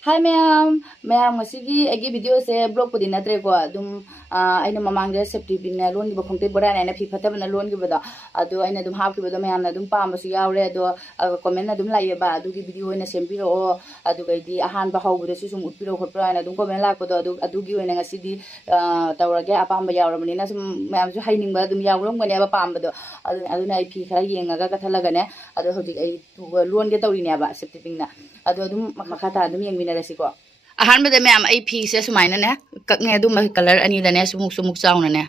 Hi ma'am masigi agi video se blog pudi natre ko dum aina mamang de safety pin na loan gi bkhongte bora na fi phata na loan gi bada adu aina dum hap gi bada ma'am na dum pam su yawre do comment na dum lai ba adu gi video na sempiro o adu ga di ahan ba haw bu su sum utpiro khotra na dum comment la ko do adu gi na ngasi di tawrage apam ba yawra mani na sum ma'am su haining ba dum yawrom gane ba pam ba do adu na fi khara yenga ga thalaga ne adu hoji ai loan ge tawri ne ba safety pin na adu dum makhata dum yeng rasico. Ahan bada ma'am ay piece sumaina ne kakne dum color ani da ne sumuk chauna ne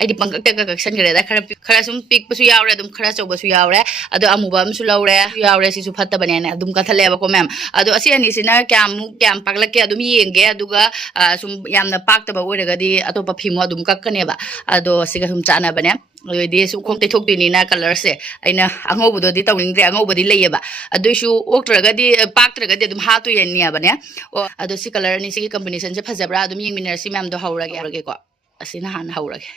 ai di pangkak san gre da khara sum pik pasu yawre dum khara choba su yawre ado amuba am su lawre yawre si su phatta bane ne dum ka thale ba ko ma'am ado asi ani sina kyam paklak ke dum yenge aduga sum yamna pakta ba ore ga di atopa phimo dum kakkane ba ado siga sum chana bane di su khom te thok ti ni na color se aina angobu do di tawning re angobu di leye ba adu su oktra di paktra ga di dum hatu yen ni ba ne ado si color ni si combination se phajabra dum yeng minar si ma'am do haurage ko asina han haurage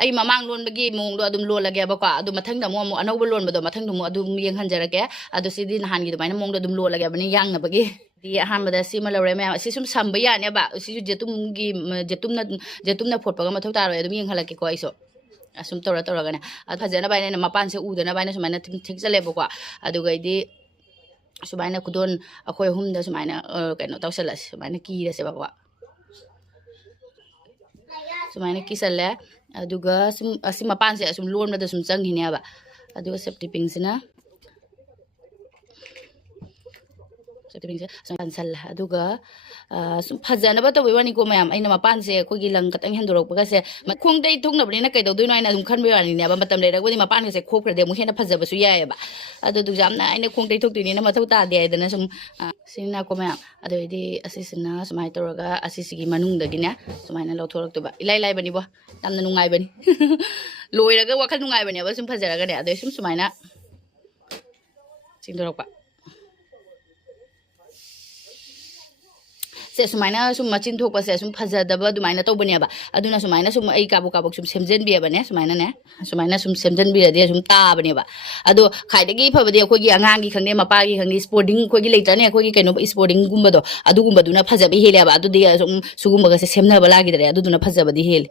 ai mamang lon bagi mong do adum lon lage ba ko adu mathang da mo anau lon ba do mathang do mo adum yeng hanjarage adu si din han gi do mai mong do adum lon lage bani yang na bagi di ahan bada si malawre ma si sum samba ya ne ba si jetum na photpa ga mathau tar adum yeng halake ko aiso asum tora ga ne phajana bai ne mapan se udana bai ne sumana thik chale ba ko adu ga di sumaina kudon akhoi hum da sumaina kaino tawsalas sumaina ki ra se ba ko sumaina ki sala aduga sum asi mapan se sum loan da sum chang hine ba aduga safety pin sina sum cancel aduga sum phajana ba to wani ko mayam aina mapan se ko gi lang katang hendorok ba se khong dai thong na bani na kai do doi na dum khan be wani ne ba matam le ra ko di mapan se khop khre de mu hena phajaba su ya ba adu du jam na aina khong dai thok ti ni na mathau ta de da na sum sina ko mayam adu di asisina sumai toraga asisigi manung da gi na sumai na lo thorak to ba ilai bani bo tamna nungai bani loiraga wakhal nungai bani ba sum phajaraga ne adu sum sumai na singdorok ba se sumaina sum machin thok pa se sum phajada ba dumaina to bani ba aduna sumaina sum ai kabuk sum semjen bi ba ne sumaina sum semjen bi de sum ta bani ba ado khaidagi phabadi ko gi angang gi khangne mapa gi khangni sporting ko gi leitane ko gi keno sporting gumba do adu gumba duna phajabi hele ba adu de sum sugumba ga se semna ba lagi dare adu duna phajaba di hele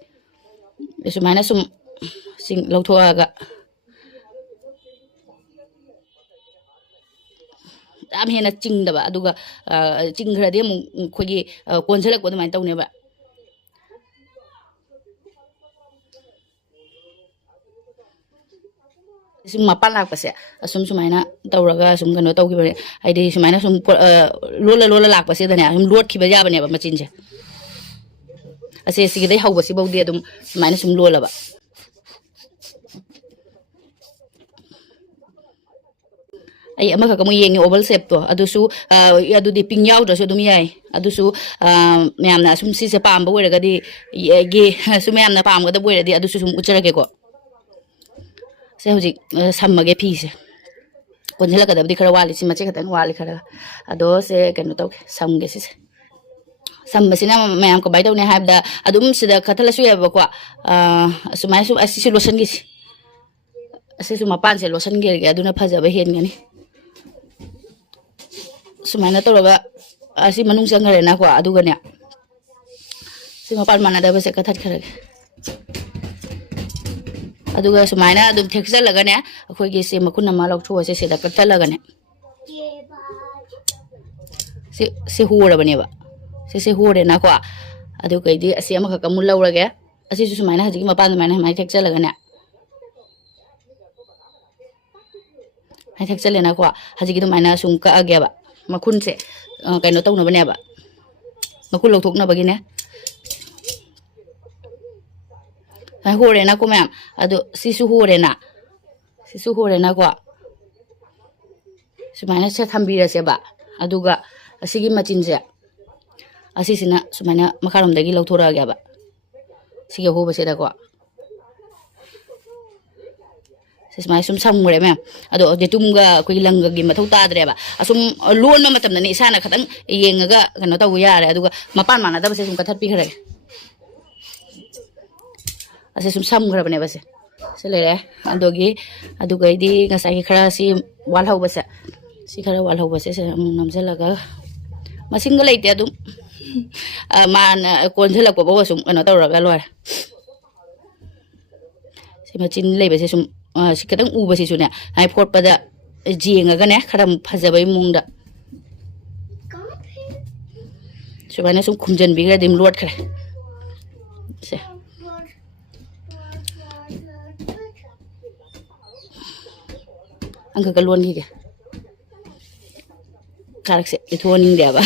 sumaina sum sing lawthoaga am hena chingda ba aduga chingkhra de mu khogi konselak ko mai tawne ba sum mapan lak pase asum sumaina tawraga sum kano tawgi ba ai de sumaina sum lola lak pase da ne sum lot khiba ja ba ne ba machin je ase sigi dai hawba si bawdi adum sumaina sum lola ba ai ama ka mo yeng oval shape to adusu adu di ping yaw do so dum yai adusu myam na sum si se pam ba wera ga di ge su myam na pam ga da wera di adusu sum uchara ke ko se hoji sammage phi se konjela ka da di khara wali si ma che ka tan wali khara ado se kanu to samge si sammasina myam ko bai daw ne habda adum sida khathala su ya ba ko sumai su asi su lotion gi asi su mapan se lotion ge aduna phaja ba hen ngani sumaina toroga asi manung sangare na ko aduga ne si mapan mana da ba se kathat khara aduga sumaina adum theksa laga ne akhoi gi se makun na malok tho se da katha laga ne se hura bane ba se hore na ko adu kai di asi ama ka kamul lawrage asi sumaina haji mapan mana mai theksa laga ne hai theksa le na ko haji gi maina sum ka agya ba makun se kaino tawna bane ba makun lok thokna bagi ne ha hore na ko ma'am ado sisu hore na ko sumaina se thambira se ba aduga asigi machin se asisina sumaina makaram dagi lawthora ga ba sige ho ba se da ko sismai sum samure ma'am ado de tumga ko ilanga gi mathau ta dre ba asum loan ma matam ni isana khatang yengaga kano taw yare aduga mapan mana da ba se sum kathat pi khare ase sum samgra bane ba se selere adogi aduga idi ngasai khara si wal hau ba se si khara wal hau ba se namjalaga ꯃꯁꯤꯡꯒ ꯂꯩꯇꯦ ꯑꯗꯨꯝ ꯃꯥꯅ ꯀꯣꯟꯁꯤꯜꯂꯛꯄ ꯐꯥꯎꯕ ꯁꯨꯝ ꯀꯩꯅꯣ ꯇꯧꯔꯒ ꯂꯣꯏꯔꯦ ꯁꯤ ꯃꯆꯤꯟ ꯂꯩꯕꯁꯦ ꯁꯨꯝ ꯁꯤ ꯈꯤꯇꯪ ꯎꯕꯁꯤꯁꯨꯅꯦ ꯍꯥꯏ ꯐꯣꯠꯄꯗ ꯌꯦꯡꯉꯒꯅꯦ ꯈꯔ ꯐꯖꯕꯩ ꯃꯑꯣꯡꯗ सुमाइना सुम खुमजनबीग्रे दिम लोटखरे से अंक का लोन गे कारक से इथोनिंग देबा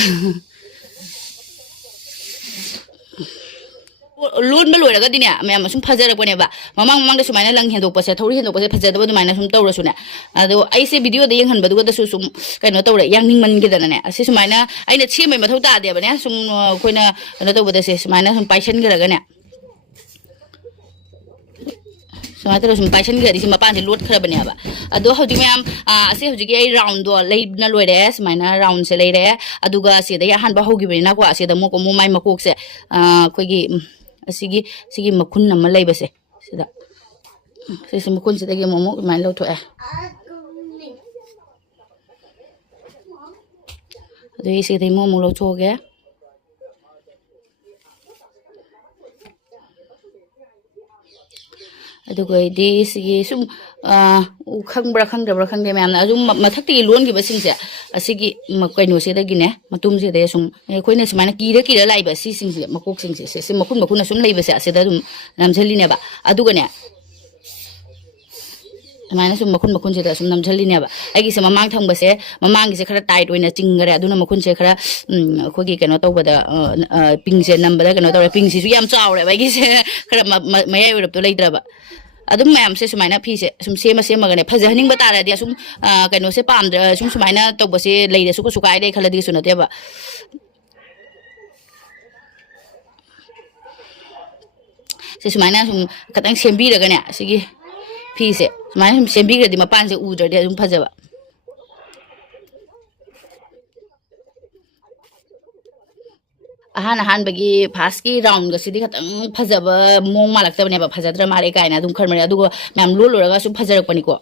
लोन में लोरगा दिने मैम सुम फजरपनेबा ममांग ममांग सुमाइना लंग हेंदोपसे थौरी हेंदोपसे फजदबो दुमाइना सुम तौरसुने अदो आइसे वीडियो दे यंगहनबदुगदसु सुम कइनो तौरे यांगनिंग मनगेदनने असे सुमाइना आइना छेमै मथौ तादेबने सुम कोइना कइनो तौबदसे सुमाइना सुम पाइसनगरगने सुमाइना सुम पाइसनगरदि सि मपानसे लोट खरबनेबा अदो हौजि मैम असे हौजि गे राउंड दो लेना लोइरे सुमाइना राउंड से लेरे अदुगा सेदा याहानबा होगिबेना को असेदा मोको मोमाइ मकोकसे खोइगी असिगी सिगी मखुन नम्मा लैबसे सिदा CC मखुन सिदगी momo mine लौथोए अदुई Shidei momo लौथोगे अदुगैदि सिगी सुम खंगब्रा खंगदब्रा खंगे मैम अजुम मथक्ति लोनगिबा सिंगसे असिगी कइनो सेदगिने मतुम सेदे सुम कोइने सुमाइना कीरा लाइबा सि सिंगसे मकोक सिंगसे से मखुन मखुन सुम लैबसे असेदा दुम नामझलिनेबा अदुगने सुमाइना सुम मखुन मखुन सेदा सुम नामझलिनेबा आइगी से ममांग थंगबसे ममांगी से खरा टाइट ओइना चिंगरे अदुना मखुन से खरा खोगी कइनो तौबदा पिंगसे नंबदा कइनो तौरे पिंगसिसु याम चावरे बाइगी से खरा मयाइ ओरबतो लैद्रबा अदुम मैम से सुमाइना फी से सुम सेमगने फजहनिंग बतारादि सुम कइनो से पामद्र सुम सुमाइना तौबसे लैदसु को सुकाइदे खलदि सुनतेबा से सुमाइना सुम खतंग सेमबीरगने सिगी फी से सुमाइना सुम सेमबीग्रदि मपान से उद्रदि सुम फजबा अहान बगी फास्ट की राउंड गसिदी खतंग फजब मोंग मालक्तबनेबा फजद्र मारे कायना दुम खरमरे अदुगो मैम लोरगा सुम फजरकपनिको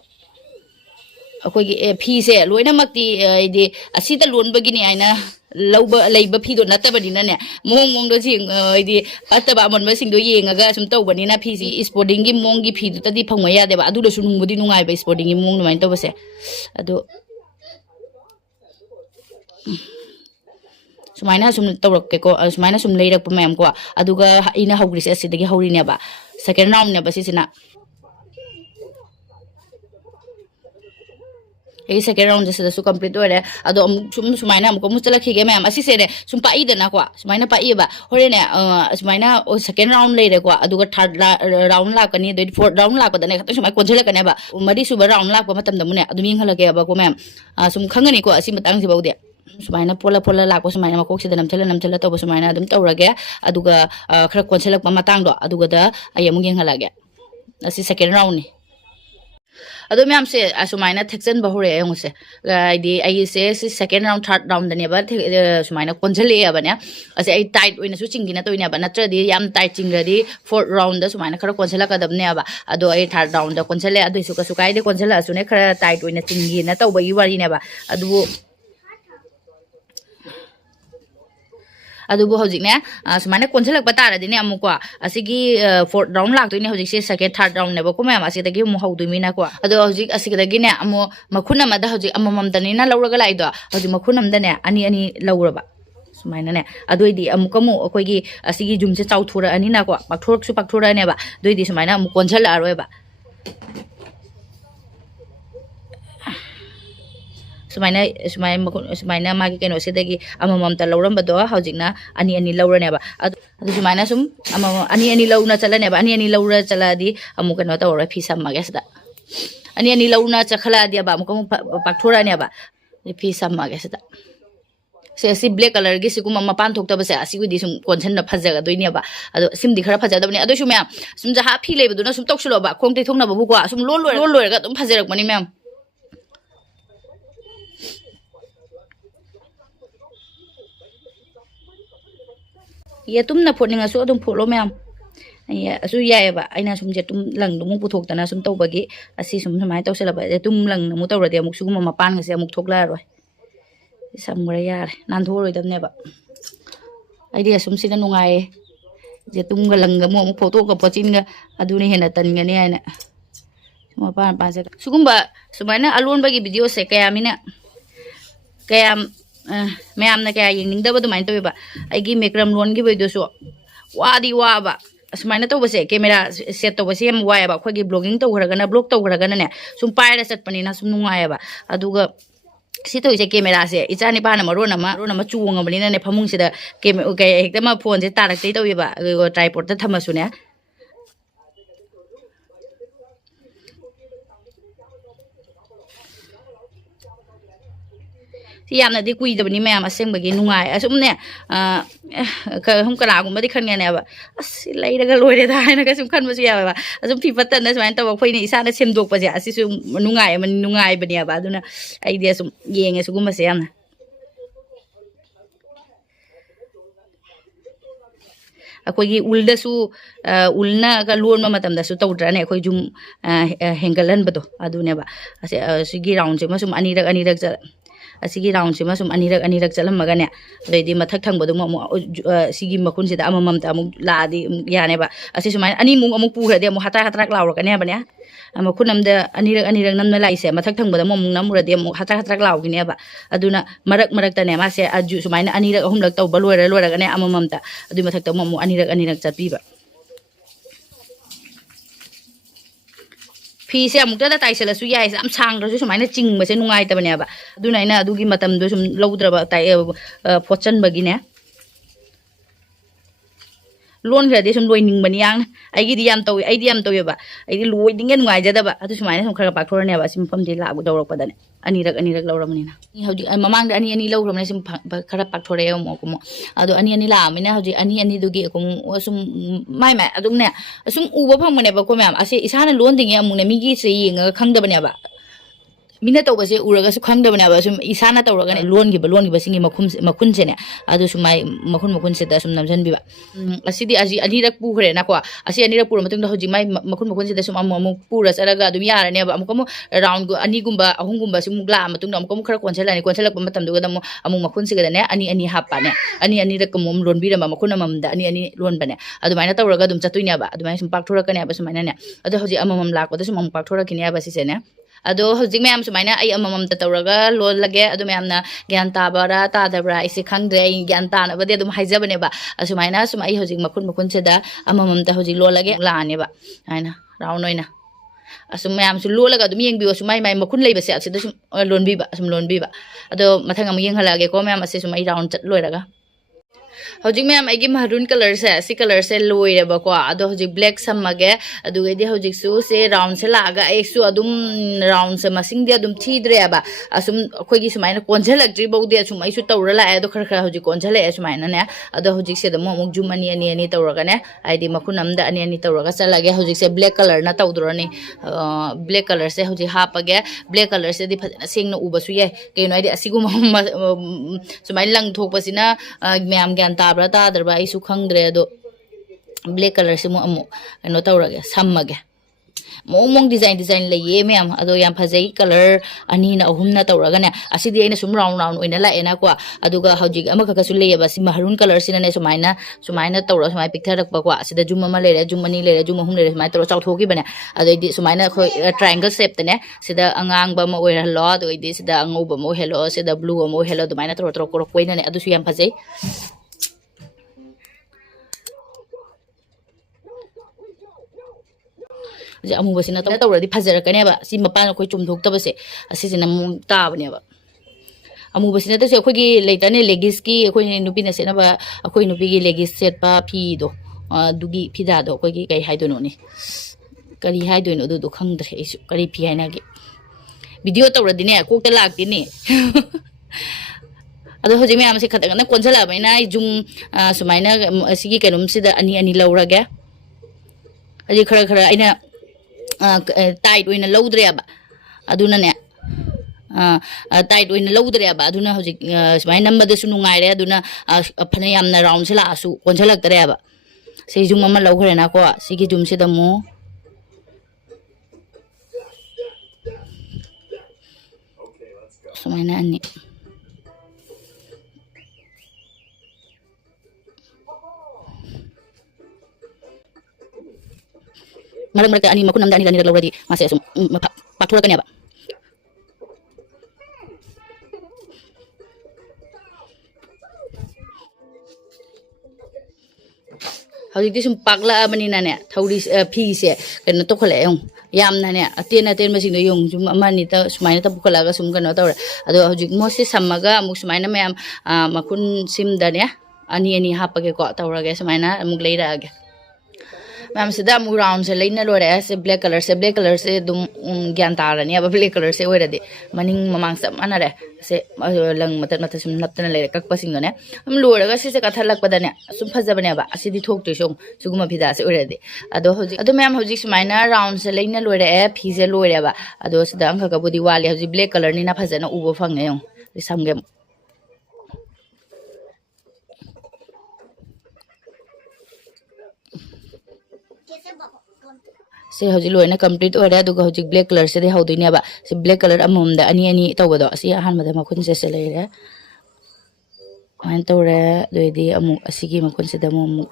अखोगी फी से लोइनमक्ति इदि असिदा लोनबगिनि आइना लौब लैब फीदो नतबनिनाने मोंग मोंगदो जिंग इदि फतबा मनबा सिंगदो येंगागा सुम तौबनिना फीसी स्पोर्टिंग की मोंग की फीदो तदि फंगमा यादेबा अदुदसु नुंगबदि नुंगाइबा स्पोर्टिंग की मोंग नुमाइन तौबसे अदु सुमाइना सुम तौरक्केको सुमाइना सुम लेरक मैम को अदुगा इना हौग्रिसे असिदगी हौरिनेबा सेकेंड राउंड नेबा सिसिना ए सेकेंड राउंड जैसे कंप्लीट हो रहे अदो सुम सुमाइना हमको मुचलखिगे मैम असी से सुम पाइदना को सुमाइना पाइबा होरेने सुमाइना सेकेंड राउंड लेरे को अदुगा थर्ड राउंड लाकनी दो फोर्थ राउंड लाकदने खत सुमाइ कोंझलकनेबा मरी सुबा राउंड लाक मतम दमुने अदुम यंगलकेबा को मैम सुम खंगनी को असी मतंग से बौदे सुमाइना पोला लाको सुमाइना मकोक्सिदा नमचला तब सुमाइना अदुम तौरगे अदुगा खरा कोंझलक मतंग दो अदुगदा अय अमु यंगलगे असी सेकेंड राउंड नि अदो मैम से सुमाइना थेक्सन बहुरे से आइदी आई से सेकेंड राउंड थर्ड राउंड दनेबा सुमाइना कोंझले बने असे आई टाइट ओइनसु चिंगिना तोइनेबा नत्रदि याम टाइट चिंगरदि फोर्थ राउंड सुमाइना खरा कोंझला कदबनेबा अदो आई थर्ड राउंड कोंझले अदुसु कसु काइदे कोंझला सुने खरा टाइट ओइना चिंगिना तौबगी वारिनेबा अदु अदुबो हौजिकने सुमाइना कोंझलक बतारदिने अमुको असिगी फोर्थ राउंड लाक्तोइने हौजिक से सेकेंड थर्ड राउंड नेबो को मैम असिदगी मु हौदुमिना को अदो हौजिक असिगदगिने अमु मखुन अमदा हौजिक अमममदनिना लौरगा लाइदो हौजिक मखुन अमदने अनि अनि लौरबा सुमाइना ने अदोइदी अमुकमु अखोइगी असिगी जुमसे चाउथोरा अनिना को पाक्थोरकसु पाक्थोरानेबा दोइदी सुमाइना अमु कोंझल आरोयबा सुमाइना मागी कनो सेदगी अमममता लौरंबदो हौजिकना अनि अनि लौरनेबा अदु सुमाइना सुम अनि अनि लौना चलनेबा अनि अनि लौरा चलादी अमु कनो तौरा फी सम्मागे सदा अनि अनि लौना चखलादी बा अमु पाक्थोरानेबा फी सम्मागे सदा से ब्लैक कलर की सिगुम मपान थोक्तबसे असिगुदी सुम कोनसन फजगदोइनेबा अदो सिमदि खरा फजदबने अदुसु मैम सुम जहा फी लेबदुना सुम तोक्सुलोबा खोंगते थोंनाबबु को सुम लोन लोरगा तुम फजरकमनि मैम ये तुम ना फोड़ने सो तुम फोड़ो मैम असु याएबा अइना सुम जे तुम लंग दुमु पुथोक्तना सुम तौबगी असि सुम सुमाइ तौसलबा तुम लंग नमु तौरदे अमुक सुगुम मपान गसे अमुक थोक्लारोय ꯁꯝꯈ꯭ꯔꯦ ꯌꯥꯔꯦ ꯅꯥꯟꯊꯣꯛꯑꯔꯣꯏꯗꯕꯅꯦꯕ ꯑꯩꯗꯤ ꯑꯁꯨꯝ ꯁꯤꯅ ꯅꯨꯡꯉꯥꯏꯌꯦ ꯁꯦ ꯇꯨꯡꯒ ꯂꯪꯒ ꯑꯃꯨꯛ ꯐꯣꯇꯣꯒ ꯄꯣꯠꯆꯤꯟꯒ ꯑꯗꯨꯅ ꯍꯦꯟꯅ ꯇꯟꯒꯅꯤ ꯍꯥꯏꯅ ꯃꯄꯥꯟ ꯃꯄꯥꯟꯁꯦ ꯁꯤꯒꯨꯝꯕ ꯁꯨꯃꯥꯏꯅ ꯑꯂꯣꯟꯕꯒꯤ ꯚꯤꯗꯤꯑꯣꯁꯦ ꯀꯌꯥꯃꯤꯅ ꯀꯌꯥꯝ ꯃꯌꯥꯝꯅ ꯀꯌꯥ ꯌꯦꯡꯅꯤꯡꯗꯕ ꯑꯗꯨꯃꯥꯏꯅ ꯇꯧꯋꯦꯕ ꯑꯩꯒꯤ ꯃꯦꯀ꯭ꯔꯝ ꯂꯣꯟꯈꯤꯕꯩꯗꯨꯁꯨ ꯋꯥꯗꯤ ꯋꯥꯕ ꯑꯁꯨꯃꯥꯏꯅ ꯇꯧꯕꯁꯦ ꯀꯦꯃꯦꯔꯥ ꯁꯦꯠ ꯇꯧꯕꯁꯦ ꯌꯥꯝ ꯋꯥꯏꯑꯦꯕ ꯑꯩꯈꯣꯏꯒꯤ ꯕ꯭ꯂꯣꯒꯤꯡ ꯇꯧꯈ꯭ꯔꯒꯅ ꯕ꯭ꯂꯣꯛ ꯇꯧꯈ꯭ꯔꯒꯅꯅꯦ ꯁꯨꯝ ꯄꯥꯏꯔ ꯆꯠꯄꯅꯤꯅ ꯁꯨꯝ ꯅꯨꯡꯉꯥꯏꯑꯦꯕ ꯑꯗꯨꯒ ꯁꯤ ꯇꯧꯔꯤꯁꯦ ꯀꯦꯃꯦꯔꯥꯁꯦ ꯏꯆꯥ ꯅꯤꯄꯥꯅ ꯃꯔꯣꯟ ꯑꯃ ꯆꯣꯡꯉꯕꯅꯤꯅꯅꯦ ꯐꯃꯨꯡꯁꯤꯗ ꯍꯦꯛꯇ ꯑꯃ ꯐꯣꯟꯁꯦ ꯇꯥꯔꯛꯇꯩ ꯇꯧꯋꯦꯕ ꯑꯗꯨꯒ ꯇ꯭ꯔꯥꯏꯄꯣꯔꯠꯇ ꯊꯝꯃꯁꯨꯅꯦ ꯁꯤ ꯌꯥꯝꯅꯗꯤ ꯀꯨꯏꯗꯕꯅꯤ ꯃꯌꯥꯝ ꯑꯁꯦꯡꯕꯒꯤ ꯅꯨꯡꯉꯥꯏ ꯑꯁꯨꯝꯅꯦ ꯁꯨꯝ ꯀꯅꯥꯒꯨꯝꯕꯗꯤ ꯈꯟꯒꯅꯦꯕ ꯑꯁ ꯂꯩꯔꯒ ꯂꯣꯏꯔꯦꯗ ꯍꯥꯏꯅꯒ ꯁꯨꯝ ꯈꯟꯕꯁꯨ ꯌꯥꯎꯋꯦꯕ ꯑꯁꯨꯝ ꯐꯤ ꯐꯠꯇꯅ ꯁꯨꯃꯥꯏꯅ ꯇꯧꯕ ꯑꯩꯈꯣꯏꯅ ꯏꯁꯥꯅ ꯁꯦꯝꯗꯣꯛꯄꯁꯦ ꯑꯁꯤꯁꯨ ꯅꯨꯡꯉꯥꯏꯕꯅꯦꯕ ꯑꯗꯨꯅ ꯑꯩꯗꯤ ꯑꯁꯨꯝ ꯌꯦꯡꯉꯦ ꯁꯤꯒꯨꯝꯕꯁꯦ ꯌꯥꯝꯅ ꯑꯩꯈꯣꯏꯒꯤ ꯎꯜꯗꯁꯨ ꯎꯜꯅꯒ ꯂꯣꯟꯕ ꯃꯇꯝꯗꯁꯨ ꯇꯧꯗ꯭ꯔꯅꯦ ꯑꯩꯈꯣꯏ ꯖꯨꯝ ꯍꯦꯟꯒꯠꯍꯟꯕꯗꯣ ꯑꯗꯨꯅꯦꯕ ꯑꯁꯤꯒꯤ ꯔꯥꯎꯟꯁꯤꯃ ꯁꯨꯝ ꯑꯅꯤꯔꯛ ꯑꯁꯤꯒꯤ ꯔꯥꯎꯟꯁꯤꯃ ꯁꯨꯝ ꯑꯅꯤꯔꯛ ꯆꯠꯂꯝꯃꯒꯅꯦ ꯑꯗꯩꯗꯤ ꯃꯊꯛ ꯊꯪꯕꯗꯨꯃ ꯑꯃꯨꯛ ꯁꯤꯒꯤ ꯃꯈꯨꯟꯁꯤꯗ ꯑꯃꯃꯝꯇ ꯑꯃꯨꯛ ꯂꯥꯛꯑꯗꯤ ꯌꯥꯅꯦꯕ ꯑꯁꯤ ꯁꯨꯃꯥꯏꯅ ꯑꯅꯤꯃꯨꯛ ꯑꯃꯨꯛ ꯄꯨꯈ꯭ꯔꯗꯤ ꯑꯃꯨꯛ ꯍꯇ꯭ꯔꯥꯛ ꯂꯥꯎꯔꯛꯀꯅꯦꯕꯅꯦ ꯃꯈꯨꯟ ꯑꯃꯗ ꯑꯅꯤꯔꯛ ꯅꯝꯅ ꯂꯥꯛꯏꯁꯦ ꯃꯊꯛ ꯊꯪꯕꯗ ꯑꯃꯨꯛ ꯅꯝꯃꯨꯔꯗꯤ ꯑꯃꯨꯛ ꯍꯇ꯭ꯔꯥꯛ ꯂꯥꯎꯈꯤꯅꯦꯕ ꯑꯗꯨꯅ ꯃꯔꯛꯇꯅꯦ ꯃꯥꯁꯦ ꯁꯨꯃꯥꯏꯅ ꯑꯅꯤꯔꯛ ꯑꯍꯨꯝꯂꯛ ꯇꯧꯕ ꯂꯣꯏꯔꯒꯅꯦ ꯑꯃꯃꯝꯇ ꯑꯗꯨꯏ ꯃꯊꯛꯇ ꯑꯃꯨꯛ ꯑꯅꯤꯔꯛ ꯆꯠꯄꯤꯕ ꯐꯤꯁꯦ ꯑꯃꯨꯛꯇꯗ ꯇꯥꯏꯁꯜꯂꯁꯨ ꯌꯥꯏꯁꯦ ꯌꯥꯝ ꯁꯥꯡꯗ꯭ꯔꯁꯨ ꯁꯨꯃꯥꯏꯅ ꯆꯤꯡꯕꯁꯦ ꯅꯨꯡꯉꯥꯏꯇꯕꯅꯦꯕ ꯑꯗꯨꯅ ꯑꯩꯅ ꯑꯗꯨꯒꯤ ꯃꯇꯝꯗꯣ ꯁꯨꯝ ꯂꯧꯗ꯭ꯔꯕ ꯐꯣꯠꯆꯟꯕꯒꯤꯅꯦ ꯂꯣꯟꯈ꯭ꯔꯗꯤ ꯁꯨꯝ ꯂꯣꯏꯅꯤꯡꯕꯅꯤ ꯌꯥꯝꯅ ꯑꯩꯗꯤ ꯌꯥꯝ ꯇꯧꯋꯦꯕ ꯑꯩꯗꯤ ꯂꯣꯏꯅꯤꯡꯉꯦ ꯅꯨꯡꯉꯥꯏꯖꯗꯕ ꯑꯗꯨ ꯁꯨꯃꯥꯏꯅ ꯁꯨꯝ ꯈꯔ ꯄꯥꯛꯊꯣꯔꯅꯦꯕ ꯑꯁꯤ ꯃꯐꯝꯁꯦ ꯂꯧꯔꯛꯄꯗꯅꯦ ꯑꯅꯤꯔꯛ ꯂꯧꯔꯕꯅꯤꯅ ꯍꯧꯖꯤꯛ ꯃꯃꯥꯡꯗ ꯑꯅꯤ ꯂꯧꯈ꯭ꯔꯕꯅꯤꯅ ꯁꯨꯝ ꯈꯔ ꯄꯥꯛꯊꯣꯔꯛꯑꯦ ꯑꯃꯨꯛ ꯑꯗꯣ ꯑꯅꯤ ꯂꯥꯛꯑꯃꯤꯅ ꯍꯧꯖꯤꯛ ꯑꯅꯤꯗꯨꯒꯤ ꯁꯨꯝ ꯃꯥꯏ ꯑꯗꯨꯝꯅꯦ ꯁꯨꯝ ꯎꯕ ꯐꯪꯕꯅꯦꯕ ꯑꯩꯈꯣꯏ ꯃꯌꯥꯝ ꯑꯁꯤ ꯏꯁꯥꯅ ꯂꯣꯟꯗ꯭ꯔꯤꯉꯩ ꯑꯃꯨꯛꯅꯦ ꯃꯤꯒꯤꯁꯦ ꯌꯦꯡꯉꯒ ꯈꯪꯗꯕꯅꯦꯕ ꯃꯤꯅ ꯇꯧꯕꯁꯦ ꯎꯔꯒꯁꯨ ꯈꯪꯗꯕꯅꯦꯕ ꯁꯨꯝ ꯏꯁꯥꯅ ꯇꯧꯔꯒꯅꯦ ꯂꯣꯟꯈꯤꯕꯁꯤꯡꯒꯤ ꯃꯈꯨꯟꯁꯦꯅꯦ ꯑꯗꯨ ꯁꯨꯝ ꯃꯥꯏ ꯃꯈꯨꯟꯁꯤꯗ ꯁꯨꯝ ꯅꯝꯁꯤꯟꯕꯤꯕ ꯑꯁꯤꯗꯤ ꯑꯅꯤꯔꯛ ꯄꯨꯈ꯭ꯔꯦꯅꯀꯣ ꯑꯁꯤ ꯑꯅꯤꯔꯛ ꯄꯨꯔ ꯃꯇꯨꯡꯗ ꯍꯧꯖꯤꯛ ꯃꯥꯏ ꯃꯈꯨꯟꯁꯤꯗ ꯁꯨꯝ ꯑꯃꯨꯛ ꯄꯨꯔ ꯆꯠꯂꯒ ꯑꯗꯨꯝ ꯌꯥꯔꯅꯦꯕ ꯑꯃꯨꯛ ꯔꯥꯎꯟ ꯑꯅꯤꯒꯨꯝꯕ ꯑꯍꯨꯝꯒꯨꯝꯕ ꯁꯨꯝ ꯂꯥꯛꯑ ꯃꯇꯨꯡꯗ ꯑꯃꯨꯛ ꯈꯔ ꯀꯣꯟꯁꯤꯜꯂꯛꯄ ꯃꯇꯝꯗꯨꯒ ꯑꯃꯨꯛ ꯃꯈꯨꯟꯁꯤꯒꯗꯅꯦ ꯑꯅꯤ ꯍꯥꯞꯄꯅꯦ ꯑꯅꯤꯔꯛ ꯑꯃꯨꯛ ꯂꯣꯟꯕꯤꯔꯝꯕ ꯃꯈꯨꯟ ꯑꯃꯃꯝꯗ ꯑꯅꯤ ꯂꯣꯟꯕꯅꯦ ꯑꯗꯨꯃꯥꯏꯅ ꯇꯧꯔꯒ ꯑꯗꯨꯝ ꯆꯠꯇꯣꯏꯅꯦꯕ ꯑꯗꯨꯃꯥꯏꯅ ꯁꯨꯝ ꯄꯥꯛꯊꯣꯔꯛꯀꯅꯦꯕ ꯁꯨꯃꯥꯏꯅꯅꯦ ꯑꯗꯣ ꯍꯧꯖꯤꯛ ꯑꯃꯃꯝ ꯂꯥꯛꯄꯗ ꯁꯨꯝ ꯑꯃꯨꯛ ꯄꯥꯛꯊꯣꯔꯛꯈꯤꯅꯦꯕ ꯁꯤꯁꯦꯅꯦ ꯑꯗꯣ ꯍꯧꯖꯤꯛ ꯃꯌꯥꯝ ꯁꯨꯃꯥꯏꯅ ꯑꯩ ꯑꯃꯃꯝꯇ ꯇꯧꯔꯒ ꯂꯣꯜꯂꯒꯦ ꯑꯗꯣ ꯃꯌꯥꯝꯅ ꯒ꯭ꯌꯥꯟ ꯇꯥꯕ꯭ꯔꯥ ꯇꯥꯗꯕ꯭ꯔꯥ ꯑꯩꯁꯦ ꯈꯪꯗ꯭ꯔꯦ ꯑꯩ ꯒ꯭ꯌꯥꯟ ꯇꯥꯅꯕꯗꯤ ꯑꯗꯨꯝ ꯍꯥꯏꯖꯕꯅꯦꯕ ꯑꯁꯨꯃꯥꯏꯅ ꯁꯨꯝ ꯑꯩ ꯍꯧꯖꯤꯛ ꯃꯈꯨꯟꯁꯤꯗ ꯑꯃꯃꯝꯇ ꯍꯧꯖꯤꯛ ꯂꯣꯜꯂꯒꯦ ꯂꯥꯛꯑꯅꯦꯕ ꯍꯥꯏꯅ ꯔꯥꯎꯟ ꯑꯣꯏꯅ ꯑꯁꯨꯝ ꯃꯌꯥꯝꯁꯨ ꯂꯣꯜꯂꯒ ꯑꯗꯨꯝ ꯌꯦꯡꯕꯤꯌꯣ ꯁꯨꯝ ꯃꯥꯏ ꯃꯈꯨꯟ ꯂꯩꯕꯁꯦ ꯑꯁꯤꯗ ꯁꯨꯝ ꯂꯣꯟꯕꯤꯕ ꯑꯗꯣ ꯃꯊꯪ ꯑꯃꯨꯛ ꯌꯦꯡꯍꯜꯂꯛꯑꯒꯦꯀꯣ ꯃꯌꯥꯝ ꯑꯁꯦ ꯁꯨꯝ ꯑꯩ ꯔꯥꯎꯟ ꯆꯠ ꯂꯣꯏꯔꯒ ꯍꯧꯖꯤꯛ ꯃꯌꯥꯝ ꯑꯩꯒꯤ ꯃꯔꯨꯟ ꯀꯂꯔꯁꯦ ꯁꯤ ꯀꯂꯔꯁꯦ ꯂꯣꯏꯔꯦꯕꯀꯣ ꯑꯗꯣ ꯍꯧꯖꯤꯛ ꯕ꯭ꯂꯦꯛ ꯁꯝꯃꯒꯦ ꯑꯗꯨꯒꯩꯗꯤ ꯍꯧꯖꯤꯛꯁꯨ ꯁꯦ ꯔꯥꯎꯟꯁꯦ ꯂꯥꯛꯑꯒ ꯑꯩꯁꯨ ꯑꯗꯨꯝ ꯔꯥꯎꯟꯁꯦ ꯃꯁꯤꯡꯗꯤ ꯑꯗꯨꯝ ꯊꯤꯗ꯭ꯔꯦꯕ ꯑꯁꯨꯝ ꯑꯩꯈꯣꯏꯒꯤ ꯁꯨꯃꯥꯏꯅ ꯀꯣꯟꯁꯤꯜꯂꯛꯇ꯭ꯔꯤ ꯐꯥꯎꯗꯤ ꯑꯁꯨꯝ ꯑꯩꯁꯨ ꯇꯧꯔ ꯂꯥꯛꯑꯦ ꯑꯗꯣ ꯈꯔ ꯍꯧꯖꯤꯛ ꯀꯣꯟꯁꯤꯜꯂꯛꯑꯦ ꯁꯨꯃꯥꯏꯅꯅꯦ ꯑꯗꯣ ꯍꯧꯖꯤꯛꯁꯤꯗ ꯑꯃꯨꯛ ꯖꯨꯝ ꯑꯅꯤ ꯇꯧꯔꯒꯅꯦ ꯍꯥꯏꯗꯤ ꯃꯈꯨꯟ ꯑꯃꯗ ꯑꯅꯤ ꯇꯧꯔꯒ ꯆꯠꯂꯒꯦ ꯍꯧꯖꯤꯛꯁꯦ ꯕ꯭ꯂꯦꯛ ꯀꯂꯔꯅ ꯇꯧꯗꯣꯔꯅꯤ ꯕ꯭ꯂꯦꯛ ꯀꯂꯔꯁꯦ ꯍꯧꯖꯤꯛ ꯍꯥꯞꯄꯒꯦ ꯕ꯭ꯂꯦꯛ ꯀꯂꯔꯁꯤꯗꯤ ꯐꯖꯅ ꯁꯦꯡꯅ ꯎꯕꯁꯨ ꯌꯥꯏ ꯀꯩꯅꯣ ꯍꯥꯏꯗꯤ ꯑꯁꯤꯒꯨꯝꯕ ꯁꯨꯃꯥꯏꯅ ꯂꯪ ꯊꯣꯛꯄꯁꯤꯅ ꯃꯌꯥꯝ ꯒ꯭ꯌꯥꯟ ꯇꯥꯕ꯭ꯔꯥ ꯇꯥꯗ꯭ꯔꯕ꯭ꯔꯥ ꯑꯩꯁꯨ ꯈꯪꯗ꯭ꯔꯦ ꯑꯗꯣ ꯕ꯭ꯂꯦꯛ ꯀꯂꯔꯁꯤ ꯑꯃꯨꯛ ꯀꯩꯅꯣ ꯇꯧꯔꯒꯦ ꯁꯝꯃꯒꯦ ꯃꯑꯣꯡ ꯗꯤꯖꯥꯏꯟ ꯂꯩꯌꯦ ꯃꯌꯥꯝ ꯑꯗꯣ ꯌꯥꯝ ꯐꯖꯩ ꯀꯂꯔ ꯑꯅꯤꯅ ꯑꯍꯨꯝꯅ ꯇꯧꯔꯒꯅꯦ ꯑꯁꯤꯗꯤ ꯑꯩꯅ ꯁꯨꯝ ꯔꯥꯎꯟ ꯑꯣꯏꯅ ꯂꯥꯛꯑꯦꯅꯀꯣ ꯑꯗꯨꯒ ꯍꯧꯖꯤꯛ ꯑꯃꯈꯛꯀꯁꯨ ꯂꯩꯌꯦꯕ ꯁꯤ ꯃꯍꯔꯨꯟ ꯀꯂꯔꯁꯤꯅꯅꯦ ꯁꯨꯃꯥꯏꯅ ꯇꯧꯔꯒ ꯁꯨꯃꯥꯏꯅ ꯄꯤꯛꯊꯔꯛꯄꯀꯣ ꯑꯁꯤꯗ ꯖꯨꯝ ꯑꯃ ꯂꯩꯔꯦ ꯖꯨꯝ ꯑꯅꯤ ꯂꯩꯔꯦ ꯖꯨꯝ ꯑꯍꯨꯝ ꯂꯩꯔꯦ ꯁꯨꯃꯥꯏꯅ ꯇꯧꯔꯒ ꯆꯥꯎꯊꯣꯛꯈꯤꯕꯅꯦ ꯑꯗꯩꯗꯤ ꯁꯨꯃꯥꯏꯅ ꯑꯩꯈꯣꯏ ꯇ꯭ꯔꯥꯏꯡꯒꯜ ꯁꯦꯞꯇꯅꯦ ꯁꯤꯗ ꯑꯉꯥꯡꯕ ꯑꯃ ꯑꯣꯏꯍꯜꯂꯣ ꯑꯗꯩꯗꯤ ꯁꯤꯗ ꯑꯉꯧꯕ ꯑꯃ ꯑꯣꯏꯍꯜꯂꯣ ꯁꯤꯗ ꯕ꯭ꯂꯨ ꯑꯃ ꯑꯣꯏꯍꯜꯂꯣ ꯑꯗꯨꯃꯥꯏꯅ ꯇꯧꯔ ꯀꯣꯏꯅꯅꯦ ꯑꯗꯨꯁꯨ ꯌꯥꯝ ꯐꯖꯩ ꯍꯧꯖꯤꯛ ꯑꯃꯨꯕꯁꯤꯅ ꯇꯧꯔꯗꯤ ꯐꯖꯔꯛꯀꯅꯦꯕ ꯁꯤ ꯃꯄꯥꯟ ꯑꯩꯈꯣꯏ ꯆꯨꯝꯊꯣꯛꯇꯕꯁꯦ ꯑꯁꯤꯁꯤꯅ ꯑꯃꯨꯛ ꯇꯥꯕꯅꯦꯕ ꯑꯃꯨꯕꯁꯤꯅꯇꯁꯨ ꯑꯩꯈꯣꯏꯒꯤ ꯂꯩꯇꯅꯦ ꯂꯦꯒꯤꯁꯀꯤ ꯑꯩꯈꯣꯏ ꯅꯨꯄꯤꯅ ꯁꯦꯠꯅꯕ ꯑꯩꯈꯣꯏ ꯅꯨꯄꯤꯒꯤ ꯂꯦꯒꯤꯁ ꯁꯦꯠꯄ ꯐꯤꯗꯣ ꯑꯗꯨꯒꯤ ꯐꯤꯗꯥꯗꯣ ꯑꯩꯈꯣꯏꯒꯤ ꯀꯩ ꯍꯥꯏꯗꯣꯏꯅꯣꯅꯦ ꯀꯔꯤ ꯍꯥꯏꯗꯣꯏꯅꯣ ꯑꯗꯨꯗꯣ ꯈꯪꯗ꯭ꯔꯦ ꯑꯩꯁꯨ ꯀꯔꯤ ꯐꯤ ꯍꯥꯏꯅꯒꯦ ꯚꯤꯗꯤꯑꯣ ꯇꯧꯔꯗꯤꯅꯦ ꯀꯣꯛꯇ ꯂꯥꯛꯇꯦꯅꯦ ꯑꯗꯣ ꯍꯧꯖꯤꯛ ꯃꯌꯥꯝꯁꯦ ꯈꯇꯪ ꯀꯣꯟꯁꯤꯜꯂꯛꯑꯕꯅꯤꯅ ꯑꯩ ꯖꯨꯝ ꯁꯨꯃꯥꯏꯅ ꯑꯁꯤꯒꯤ ꯀꯩꯅꯣꯝꯁꯤꯗ ꯑꯅꯤ ꯂꯧꯔꯒꯦ ꯍꯧꯖꯤꯛ ꯈꯔ ꯑꯩꯅ ꯇꯥꯏꯠ ꯑꯣꯏꯅ ꯂꯧꯗ꯭ꯔꯦꯕ ꯑꯗꯨꯅꯅꯦ ꯇꯥꯏꯠ ꯑꯣꯏꯅ ꯂꯧꯗ꯭ꯔꯦꯕ ꯑꯗꯨꯅ ꯍꯧꯖꯤꯛ ꯁꯨꯃꯥꯏꯅ ꯅꯝꯕꯗꯁꯨ ꯅꯨꯡꯉꯥꯏꯔꯦ ꯑꯗꯨꯅ ꯐꯅ ꯌꯥꯝꯅ ꯔꯥꯎꯟꯁꯦ ꯂꯥꯛꯑꯁꯨ ꯀꯣꯟꯁꯤꯜꯂꯛꯇ꯭ꯔꯦꯕ ꯁꯤ ꯖꯨꯝ ꯑꯃ ꯂꯧꯈ꯭ꯔꯦꯅꯀꯣ ꯁꯤꯒꯤ ꯖꯨꯝꯁꯤꯗ ꯑꯃꯨꯛ ꯁꯨꯃꯥꯏꯅ ꯑꯅꯤ ꯃꯔꯛ ꯃꯔꯛꯇ ꯑꯅꯤ ꯃꯈꯨꯟ ꯑꯃꯗ ꯑꯅꯤꯔꯛ ꯂꯧꯔꯗꯤ ꯃꯥꯁꯦ ꯁꯨꯝ ꯄꯥꯛꯊꯣꯔꯛꯀꯅꯦꯕ ꯍꯧꯖꯤꯛꯇꯤ ꯁꯨꯝ ꯄꯥꯛꯂꯛꯑꯕꯅꯤꯅꯅꯦ ꯊꯧꯔꯤ ꯐꯤꯁꯦ ꯀꯩꯅꯣ ꯇꯧꯈꯠꯂꯛꯑꯦ ꯌꯦꯡꯉꯨ ꯌꯥꯝꯅꯅꯦ ꯑꯇꯦꯟꯕꯁꯤꯡꯗꯣ ꯌꯦꯡꯉꯨ ꯁꯨꯝ ꯑꯃ ꯑꯅꯤꯇ ꯁꯨꯃꯥꯏꯅ ꯄꯨꯈꯠꯂꯛꯑꯒ ꯁꯨꯝ ꯀꯩꯅꯣ ꯇꯧꯔꯦ ꯑꯗꯣ ꯍꯧꯖꯤꯛ ꯃꯣꯏꯁꯦ ꯁꯝꯃꯒ ꯑꯃꯨꯛ ꯁꯨꯃꯥꯏꯅ ꯃꯌꯥꯝ ꯃꯈꯨꯟ ꯁꯤꯝꯗꯅꯦ ꯑꯅꯤ ꯑꯅꯤ ꯍꯥꯞꯄꯒꯦꯀꯣ ꯇꯧꯔꯒꯦ ꯁꯨꯃꯥꯏꯅ ꯑꯃꯨꯛ ꯂꯩꯔꯛꯑꯒꯦ ꯃꯌꯥꯝꯁꯤꯗ ꯑꯃꯨꯛ ꯔꯥꯎꯟꯁꯦ ꯂꯩꯅ ꯂꯣꯏꯔꯛꯑꯦ ꯁꯤ ꯕ꯭ꯂꯦꯛ ꯀꯂꯔꯁꯦ ꯑꯗꯨꯝ ꯒ꯭ꯌꯥꯟ ꯇꯥꯔꯅꯤꯕ ꯕ꯭ꯂꯦꯛ ꯀꯂꯔꯁꯦ ꯑꯣꯏꯔꯗꯤ ꯃꯅꯤꯡ ꯃꯃꯥꯡ ꯆꯞ ꯃꯥꯟꯅꯔꯦ ꯁꯦ ꯂꯪ ꯃꯇꯠ ꯁꯨꯝ ꯅꯞꯇꯅ ꯂꯩꯔꯦ ꯀꯛꯄꯁꯤꯡꯗꯨꯅꯦ ꯑꯗꯨꯝ ꯂꯣꯏꯔꯒ ꯁꯤꯁꯦ ꯀꯠꯊꯠꯂꯛꯄꯗꯅꯦ ꯁꯨꯝ ꯐꯖꯕꯅꯦꯕ ꯑꯁꯤꯗꯤ ꯊꯣꯛꯇꯣꯏꯁꯨ ꯁꯤꯒꯨꯝꯕ ꯐꯤꯗꯥꯁꯦ ꯑꯣꯏꯔꯗꯤ ꯑꯗꯣ ꯃꯌꯥꯝ ꯍꯧꯖꯤꯛ ꯁꯨꯃꯥꯏꯅ ꯔꯥꯎꯟꯁꯦ ꯂꯩꯅ ꯂꯣꯏꯔꯛꯑꯦ ꯐꯤꯁꯦ ꯂꯣꯏꯔꯦꯕ ꯑꯗꯣ ꯁꯤꯗ ꯑꯃꯈꯛꯀꯕꯨꯗꯤ ꯋꯥꯠꯂꯤ ꯍꯧꯖꯤꯛ ꯕ꯭ꯂꯦꯛ ꯀꯂꯔꯅꯤꯅ ꯐꯖꯅ ꯎꯕ ꯐꯪꯉꯦ ꯌꯦꯡꯉꯨ ꯁꯝꯒꯦ ꯁꯤ ꯍꯧꯖꯤꯛ ꯂꯣꯏꯅ ꯀꯝꯄ꯭ꯂꯤꯠ ꯑꯣꯏꯔꯦ ꯑꯗꯨꯒ ꯍꯧꯖꯤꯛ ꯕ꯭ꯂꯦꯛ ꯀꯂꯔꯁꯤꯗꯤ ꯍꯧꯗꯣꯏꯅꯦꯕ ꯁꯤ ꯕ꯭ꯂꯦꯛ ꯀꯂꯔ ꯑꯃꯃꯝꯗ ꯑꯅꯤ ꯑꯅꯤ ꯇꯧꯕꯗꯣ ꯑꯁꯤ ꯑꯍꯥꯟꯕꯗ ꯃꯈꯨꯟꯁꯦ ꯂꯩꯔꯦ ꯑꯗꯨꯃꯥꯏꯅ ꯇꯧꯔꯦ ꯑꯗꯨꯑꯣꯏꯗꯤ ꯑꯃꯨꯛ ꯑꯁꯤꯒꯤ ꯃꯈꯨꯟꯁꯤꯗ ꯑꯃꯨꯛ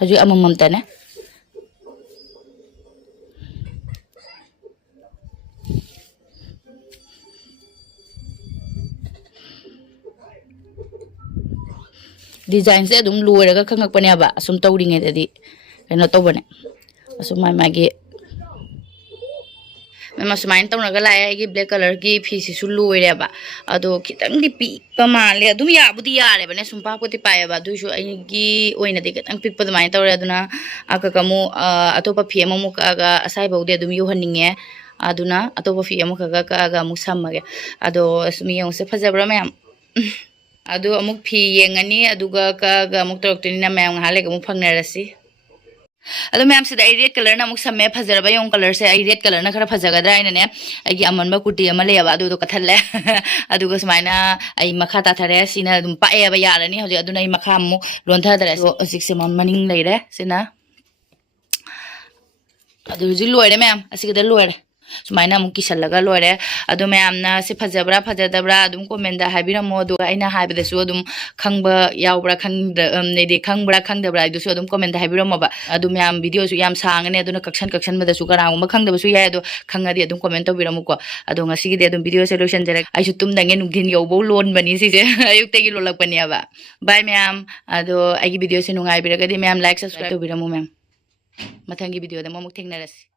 haju amam tane design se adum loiraga khangakpane ba asum tawringe dadi kena tawbane asum magi mama sumain tawnaga lae gi black color ki phi si su loire ba ado kitang di pi pamale adum ya budi yare bane sumpa poti pae ba du su ai gi oina di kitang pik pa mai tawre aduna akakamu atopa phi amamu ka asai baude adum yu haninge aduna atopa phi amu ka ga mu sammage ado asumi yong se fajabra mayam adu amuk phi yengani aduga ka ga amuk torokini na mayam hale ga mu phangnarasi ado mayam sida red color na amuk samme phajarba yong color se red color na khara phajagadra ina ne agi amanba kurti ama leba adu do kathalle aduga sumaina ai makha ta thare sina dum pae ba yarani hoje aduna ai makha mu lontha dare so sikse maning leire sina adu ji loire mayam asigada loire sumaina amuk kisalaga loire adu mayam na se phajabra phajadabra adum comment da habiramo adu aina habida su adum khangba yawbra khangda nede khangbra khangdabra idu su adum comment da habiramo ba adu mayam video su yam sangane aduna kakshan mada su kana ngum khangda su yai adu khangadi adum comment to biramo ko adu ngasi gi adum video solution jere ai su tum dange nungdin yawbo lon bani si je ayuk te gi lolak bani aba bye mayam adu ai gi video se nungai biragadi mayam like subscribe to biramo mayam mathangi video da momuk thengnarasi